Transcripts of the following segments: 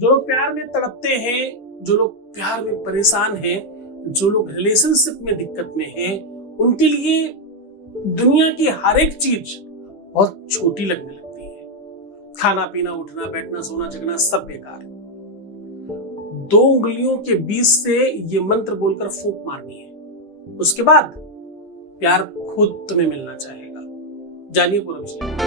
जो लोग प्यार में तड़पते हैं, जो लोग प्यार में परेशान हैं, जो लोग रिलेशनशिप में दिक्कत में हैं, उनके लिए दुनिया की हर एक चीज बहुत छोटी लगने लगती है। खाना पीना, उठना बैठना, सोना जगना सब बेकार। 2 उंगलियों के बीच से ये मंत्र बोलकर फूंक मारनी है, उसके बाद प्यार खुद तुम्हें मिलना चाहेगा। जानिए पूरा विषय।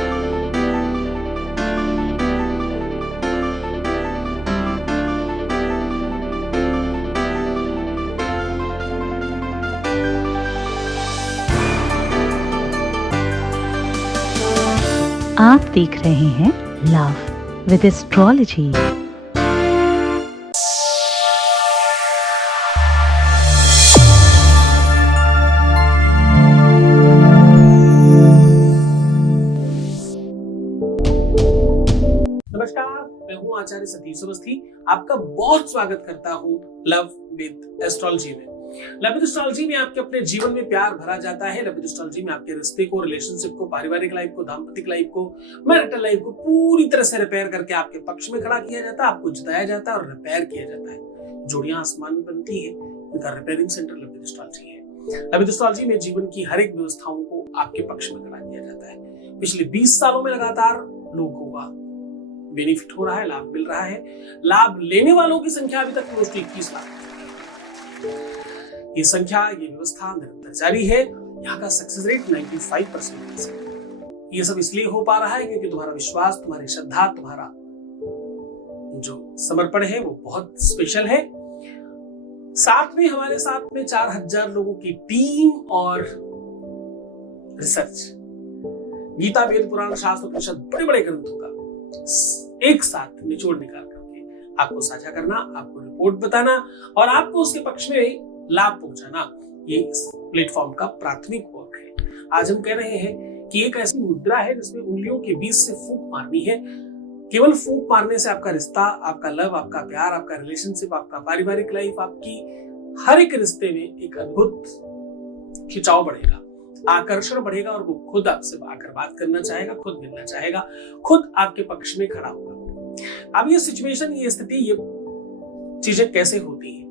आप देख रहे हैं लव विद एस्ट्रोलॉजी। नमस्कार, मैं हूं आचार्य सतीश अवस्थी। आपका बहुत स्वागत करता हूं लव विद एस्ट्रोलॉजी में। लव विद एस्ट्रोलॉजी में आपके अपने जीवन में प्यार भरा जाता है। लव विद एस्ट्रोलॉजी में आपके रिश्ते को, रिलेशनशिप को, पारिवारिक लाइफ को, दाम्पतिक लाइफ को, मैरिटल लाइफ को पूरी तरह से रिपेयर करके आपके पक्ष में खड़ा किया जाता है, आपको जिताया जाता है और रिपेयर किया जाता है। जोड़ियां आसमान में बनती है, उनका repairing centre love with astrology है। लव विद एस्ट्रोलॉजी में जीवन की हर एक व्यवस्थाओं को आपके पक्ष में खड़ा किया जाता है। पिछले 20 सालों में लगातार लोगों का बेनिफिट हो रहा है, लाभ मिल रहा है। लाभ लेने वालों की संख्या अभी तक 21 लाख। ये संख्या, ये व्यवस्था निरंतर जारी है। यहाँ का सक्सेस रेट 95% है। ये सब इसलिए हो पा रहा है क्योंकि तुम्हारा विश्वास, तुम्हारी श्रद्धा, तुम्हारा जो समर्पण है वो बहुत स्पेशल है। साथ में हमारे साथ में 4000 लोगों की टीम और रिसर्च, गीता, वेद, पुराण, शास्त्र, उपनिषद, बड़े बड़े ग्रंथों का एक साथ निचोड़ निकाल करके आपको साझा करना, आपको रिपोर्ट बताना और आपको उसके पक्ष में लाभ पहुंचाना, ये इस प्लेटफॉर्म का प्राथमिक वर्क है। आज हम कह रहे हैं कि एक ऐसी मुद्रा है जिसमें उंगलियों के बीच से फूंक मारनी है। केवल फूंक मारने से आपका रिश्ता, आपका लव, आपका प्यार, आपका रिलेशनशिप, आपका पारिवारिक लाइफ, आपकी हर एक रिश्ते में एक अद्भुत खिंचाव बढ़ेगा, आकर्षण बढ़ेगा और वो खुद आपसे आकर बात करना चाहेगा, खुद मिलना चाहेगा, खुद आपके पक्ष में खड़ा होगा। अब ये सिचुएशन, ये स्थिति, ये चीजें कैसे होती है?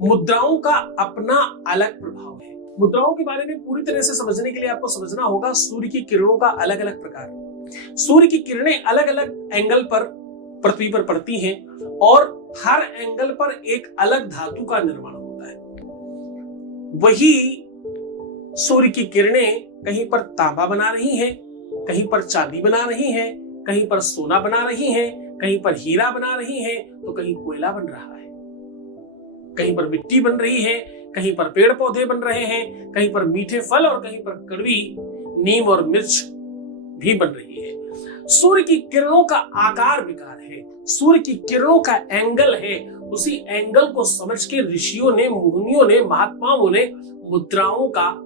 मुद्राओं का अपना अलग प्रभाव है। मुद्राओं के बारे में पूरी तरह से समझने के लिए आपको समझना होगा सूर्य की किरणों का अलग अलग प्रकार। सूर्य की किरणें अलग अलग एंगल पर पृथ्वी पर पड़ती हैं और हर एंगल पर एक अलग धातु का निर्माण होता है। वही सूर्य की किरणें कहीं पर तांबा बना रही हैं, कहीं पर चांदी बना रही हैं, कहीं पर सोना बना रही हैं, कहीं पर हीरा बना रही हैं, तो कहीं कोयला बन रहा है, कहीं पर मिट्टी बन रही है, कहीं पर पेड़ पौधे बन रहे हैं, कहीं पर मीठे फल और कहीं पर कड़वी नीम और मिर्च भी बन रही है। सूर्य की किरणों का आकार विकार है, सूर्य की किरणों का एंगल है। उसी एंगल को समझ के ऋषियों ने, मुनियों ने, महात्माओं ने मुद्राओं का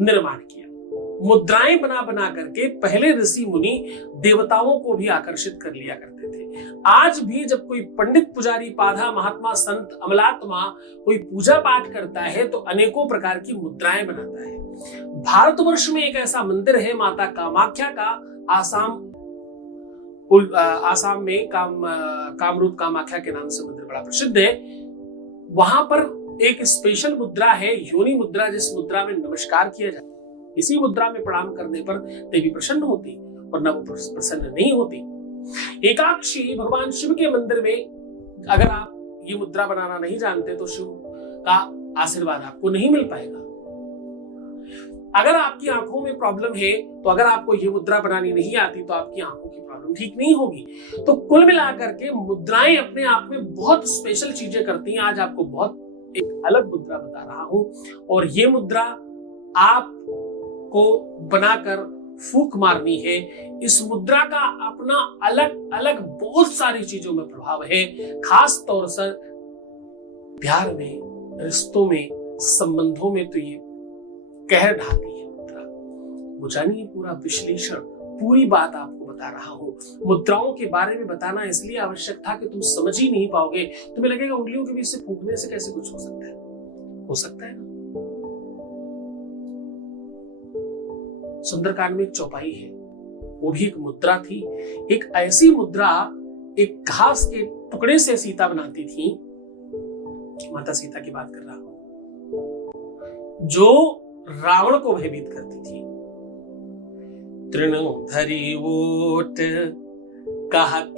निर्माण किया। मुद्राएं बना बना करके पहले ऋषि मुनि देवताओं को भी आकर्षित कर लिया करते थे। आज भी जब कोई पंडित, पुजारी, पाधा, महात्मा, संत, अमलात्मा कोई पूजा पाठ करता है तो अनेकों प्रकार की मुद्राएं बनाता है। भारतवर्ष में एक ऐसा मंदिर है माता कामाख्या का, आसाम में कामरूप कामाख्या के नाम से मंदिर बड़ा प्रसिद्ध है। वहां पर एक स्पेशल मुद्रा है, योनि मुद्रा, जिस मुद्रा में नमस्कार किया जाता है। इसी मुद्रा में प्रणाम करने पर देवी प्रसन्न होती और न वो प्रसन्न नहीं होती। एकाक्षी भगवान शिव के मंदिर में अगर आप ये मुद्रा बनाना नहीं जानते तो शिव का आशीर्वाद आपको नहीं मिल पाएगा। अगर आपकी आंखों में प्रॉब्लम है तो अगर आपको ये मुद्रा बनानी नहीं आती तो आपकी आंखों की प्रॉब्लम ठीक नहीं होगी। तो कुल मिलाकर के मुद्राएं अपने आप में बहुत स्पेशल चीजें करती हैं। आज आपको बहुत एक अलग मुद्रा बता रहा हूं और ये मुद्रा आपको बनाकर फूंक मारनी है। इस मुद्रा का अपना अलग अलग बहुत सारी चीजों में प्रभाव है, खास तौर से प्यार में, रिश्तों में, संबंधों में तो ये कहर ढाती है मुद्रा। वो जानिए पूरा विश्लेषण, पूरी बात आपको बता रहा हूं। मुद्राओं के बारे में बताना इसलिए आवश्यक था कि तुम समझ ही नहीं पाओगे। तुम्हें लगेगा उंगलियों के बीच से फूंकने से कैसे कुछ हो सकता है। हो सकता है ना। सुंदरकांड में एक चौपाई है, वो भी एक मुद्रा थी। एक ऐसी मुद्रा एक घास के टुकड़े से सीता बनाती थी, माता सीता की बात कर रहा हूं, जो रावण को भयभीत करती थी। तृण धरी ओट कहत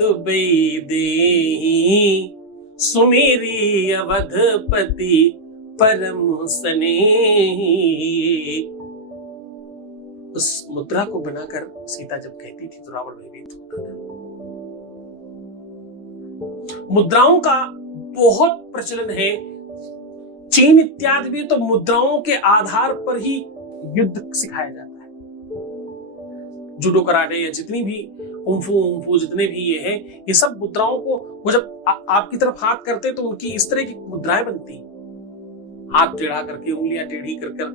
देहि, सुमेरी अवधपति परम स्नेही। उस मुद्रा को बनाकर सीता जब कहती थी तो रावण भयभीत होता था। मुद्राओं का बहुत प्रचलन है। चीन इत्यादि में तो मुद्राओं के आधार पर ही युद्ध सिखाया जाता है। जूडो कराटे या जितनी भी कुंफू जितने भी ये हैं, ये सब मुद्राओं को, वो जब आपकी तरफ हाथ करते तो उनकी इस तरह की मुद्राएं बनती, हाथ टेढ़ा करके, उंगलियां टेढ़ी कर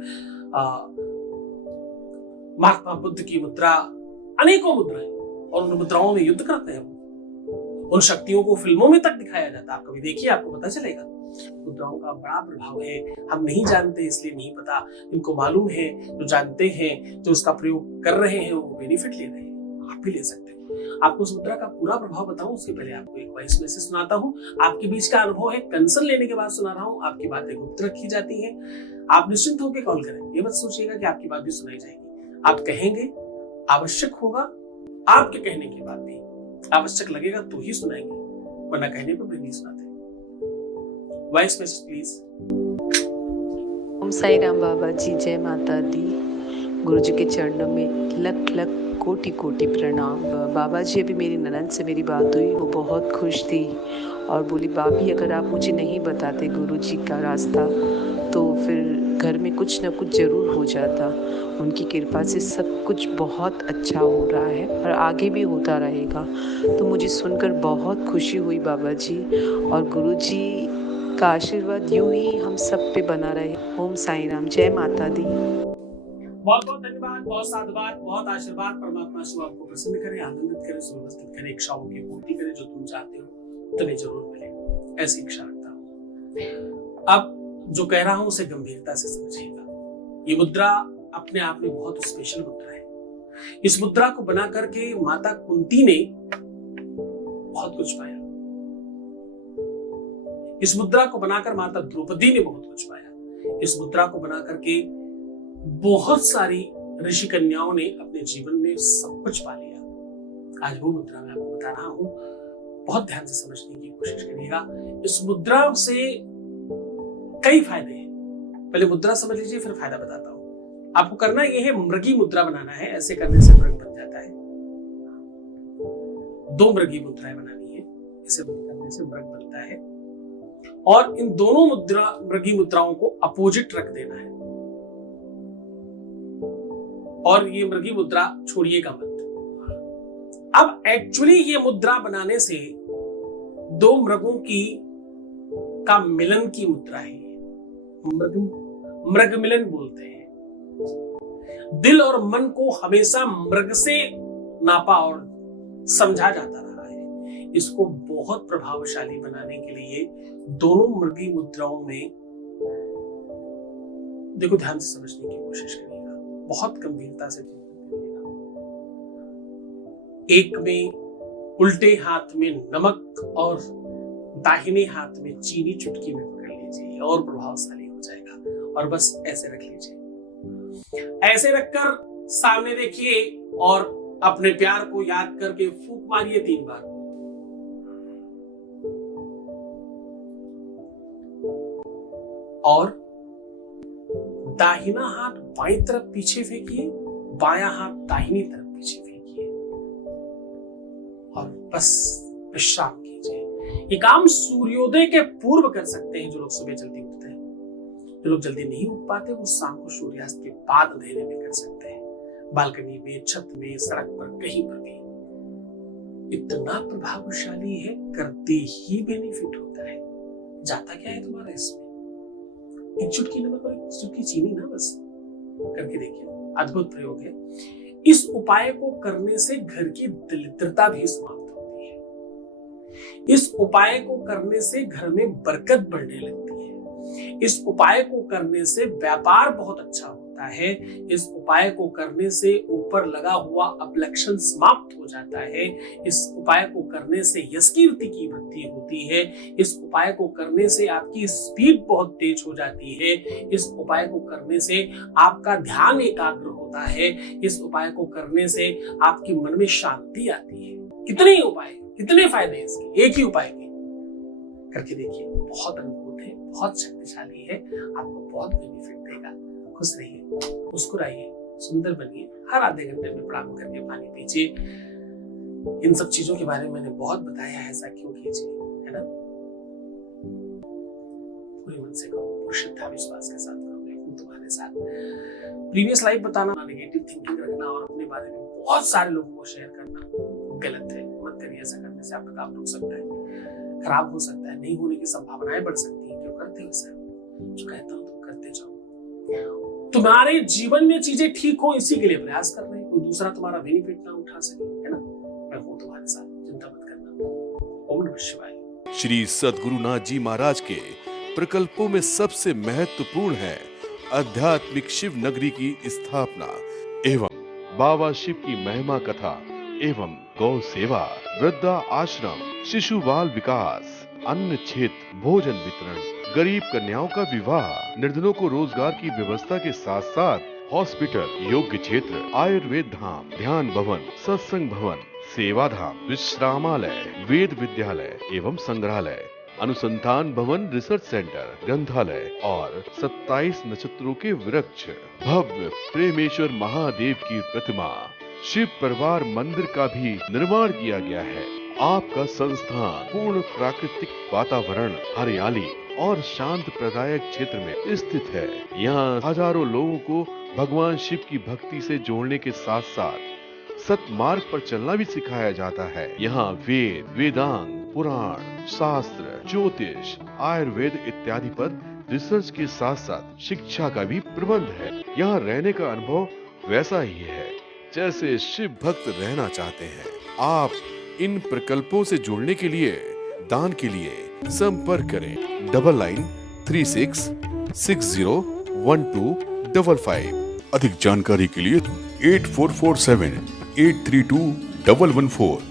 महात्मा बुद्ध की मुद्रा, अनेकों मुद्राएं, और उन मुद्राओं में युद्ध करते हैं। उन शक्तियों को फिल्मों में तक दिखाया जाता है। आप कभी देखिए, आपको पता चलेगा। मुद्राओं का बड़ा प्रभाव है। हम नहीं जानते इसलिए नहीं पता, इनको मालूम है, जो जानते हैं, जो उसका प्रयोग कर रहे हैं, वो बेनिफिट ले रहे हैं। आप भी ले सकते हैं। आपको उस मुद्रा का पूरा प्रभाव बताऊं उसके पहले आपको एक वॉइस मैसेज सुनाता हूं। आपके बीच का अनुभव है, कंसर्न लेने के बाद सुना रहा हूं। आपकी बातें गुप्त रखी जाती हैं। आप निश्चिंत होकर कॉल करें। ये मत सोचिएगा कि आपकी बात भी सुनाई जाएगी। आप कहेंगे, आवश्यक होगा, आपके कहने के बाद भी आवश्यक लगेगा तो ही सुनाएंगे, वरना कहने पर भी नहीं सुनाते। Voice message please. Om Sai Ram Baba ji, जय माता दी। गुरु जी के चरणों में लख लख कोटि कोटि प्रणाम। बाबा जी, अभी मेरी ननद से मेरी बात हुई, वो बहुत खुश थी और बोली, भाभी अगर आप मुझे नहीं बताते गुरु जी का रास्ता तो फिर घर में कुछ न कुछ जरूर हो जाता। उनकी कृपा से सब कुछ बहुत अच्छा हो रहा है और आगे भी होता रहेगा। तो मुझे सुनकर बहुत खुशी हुई बाबा जी, और गुरु जी का आशीर्वाद यूं ही हम सब पे बना रहे। ओम साई राम, जय माता दी। बहुत बहुत धन्यवाद, बहुत साधुवाद, बहुत आशीर्वाद। परमात्मा शिव आपको प्रसन्न करे, आनंदित करे, सुव्यवस्थित करे, इच्छाओं की पूर्ति करे। जो तुम चाहते हो तुम्हें जरूर मिले, ऐसी इच्छा रखता हूँ। अब जो कह रहा हूं उसे गंभीरता से समझिएगा। ये मुद्रा अपने आप में बहुत स्पेशल मुद्रा है। इस मुद्रा को बना करके माता कुंती ने बहुत कुछ पाया। इस मुद्रा को बनाकर माता द्रौपदी ने बहुत कुछ पाया। इस मुद्रा को बना करके बहुत सारी ऋषि कन्याओं ने अपने जीवन में सब कुछ पा लिया। आज वो मुद्रा मैं आपको बता रहा हूं, बहुत ध्यान से समझने की कोशिश करिएगा। इस मुद्रा से कई फायदे हैं। पहले मुद्रा समझ लीजिए, फिर फायदा बताता हूं। आपको करना यह है, मृगी मुद्रा बनाना है। ऐसे करने से मृग बन जाता है। 2 मृगी मुद्राएं बनानी है। इसे करने से मृग बनता है, और इन दोनों मृगी मुद्राओं को अपोजिट रख देना है। और ये मृगी मुद्रा छोड़िएगा मत। अब एक्चुअली ये मुद्रा बनाने से 2 मृगों का मिलन की मुद्रा है। मृग मिलन बोलते हैं। दिल और मन को हमेशा मृग से नापा और समझा जाता रहा है। इसको बहुत प्रभावशाली बनाने के लिए दोनों मृगी मुद्राओं में, देखो ध्यान से समझने की कोशिश करिएगा, बहुत गंभीरता से करिएगा। एक में उल्टे हाथ में नमक और दाहिने हाथ में चीनी चुटकी में पकड़ लीजिए, और प्रभावशाली हो जाएगा। और बस ऐसे रख लीजिए। ऐसे रखकर सामने देखिए और अपने प्यार को याद करके फूंक मारिए 3 बार। और दाहिना हाथ बाईं तरफ पीछे फेंकिए, बायां हाथ दाहिनी तरफ पीछे फेंकिए, और बस विश्राम कीजिए। ये काम सूर्योदय के पूर्व कर सकते हैं जो लोग सुबह जल्दी उठते हैं। जो लोग जल्दी नहीं उठ पाते वो शाम को सूर्यास्त के बाद अंधेरे में कर सकते हैं, बालकनी में, छत में, सड़क पर, कहीं पर भी। इतना प्रभावशाली है, करते ही बेनिफिट होता है। जाता क्या है तुम्हारा इसमें? एक चुटकी नमक और एक चुटकी चीनी ना, बस करके देखिए, अद्भुत प्रयोग है। इस उपाय को करने से घर की दरिद्रता भी समाप्त होती है। इस उपाय को करने से घर में बरकत बढ़ने लगती है। इस उपाय को करने से व्यापार बहुत अच्छा होता है। इस उपाय को करने से ऊपर लगा हुआ अबलक्षण समाप्त हो जाता है। इस उपाय को करने से यश कीर्ति की वृद्धि होती है। इस उपाय को करने से आपकी स्पीड बहुत तेज हो जाती है। इस उपाय को करने से आपका ध्यान एकाग्र होता है। इस उपाय को करने से आपके मन में शांति आती है। कितने उपाय, कितने फायदे इसके, एक ही उपाय के करके देखिए। बहुत अद्भुत है, बहुत शक्तिशाली है, आपको बहुत बेनिफिट देगा। खुश रहिए, मुस्कुराइए, सुंदर बनिए। हर आधे घंटे में प्रणाम करके पानी पीजिए। इन सब चीजों के बारे में मैंने बहुत बताया है, ऐसा क्यों कीजिए, है ना। पूरे मन से करो, पूरी श्रद्धा विश्वास के साथ करो, मैं हूं तुम्हारे साथ। प्रीवियस लाइफ बताना, नेगेटिव थिंकिंग रखना और अपने बारे में बहुत सारे लोगों को शेयर करना गलत है। मत करिए, ऐसा करने से आपका काम रुक सकता है, खराब हो सकता है, नहीं होने की संभावनाएं बढ़ सकती है। क्यों करते हो ऐसा? जो कहता हूं तुम करते जाओ। तुम्हारे जीवन में चीजें ठीक हो, इसी के लिए प्रयास कर रहे हैं। कोई दूसरा तुम्हारा बेनिफिट ना उठा सके, है ना। मैं हूं तुम्हारे साथ, चिंता मत करना। ओम नमः शिवाय। श्री सद्गुरुनाथ जी महाराज के प्रकल्पों में सबसे महत्वपूर्ण है आध्यात्मिक शिव नगरी की स्थापना एवं बाबा शिव की महिमा कथा एवं गौ सेवा, वृद्धा आश्रम, शिशु बाल विकास, अन्न क्षेत्र, भोजन वितरण, गरीब कन्याओं का विवाह, निर्धनों को रोजगार की व्यवस्था के साथ साथ हॉस्पिटल, योग्य क्षेत्र, आयुर्वेद धाम, ध्यान भवन, सत्संग भवन, सेवा धाम, विश्रामालय, वेद विद्यालय एवं संग्रहालय, अनुसंधान भवन, रिसर्च सेंटर, ग्रंथालय और 27 नक्षत्रों के वृक्ष, भव्य प्रेमेश्वर महादेव की प्रतिमा, शिव परिवार मंदिर का भी निर्माण किया गया है। आपका संस्थान पूर्ण प्राकृतिक वातावरण, हरियाली और शांत प्रदायक क्षेत्र में स्थित है। यहाँ हजारों लोगों को भगवान शिव की भक्ति से जोड़ने के साथ साथ सतमार्ग पर चलना भी सिखाया जाता है। यहाँ वेद, वेदांग, पुराण, शास्त्र, ज्योतिष, आयुर्वेद इत्यादि पर रिसर्च के साथ साथ शिक्षा का भी प्रबंध है। यहाँ रहने का अनुभव वैसा ही है जैसे शिव भक्त रहना चाहते हैं। आप इन प्रकल्पों से जुड़ने के लिए, दान के लिए संपर्क करें 9936601255। अधिक जानकारी के लिए 8447832114।